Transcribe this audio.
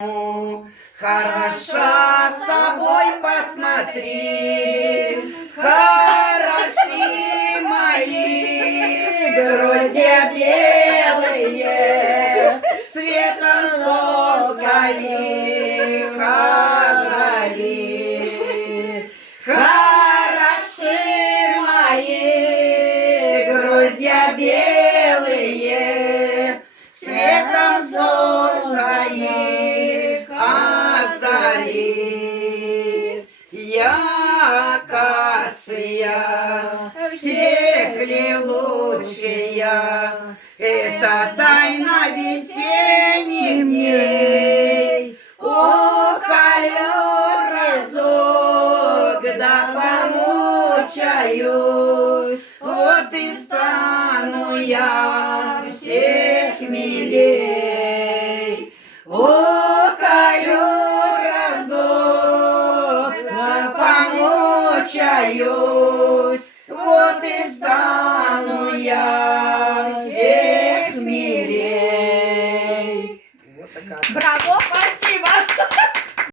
Хороша собой посмотри, хороши мои гроздья белые, светом солнца их озари. Хороши мои гроздья белые, светом солнца их озари. Я акация всех ли лучшая, это тайна весенних дней. О, колю разок, да помучаюсь, вот и стану я всех милей. О, колю разок, да помучаюсь, вот и стану